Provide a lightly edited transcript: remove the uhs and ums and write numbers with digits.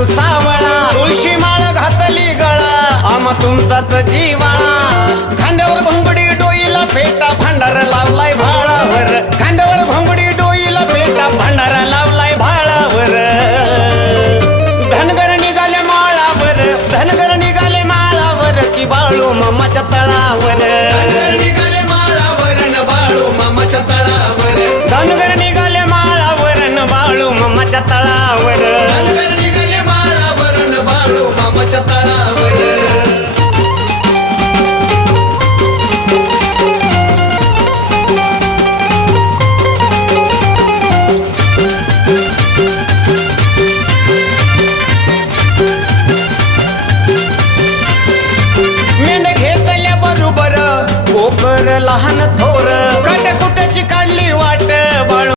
तू सावळा तुळशी माळ घातली गळा आम्हा तुमचाच जीवाळा खांद्यावर घोंगडी डोईला फेटा भांडार लावलाय भाळावर खांद्यावर घोंगडी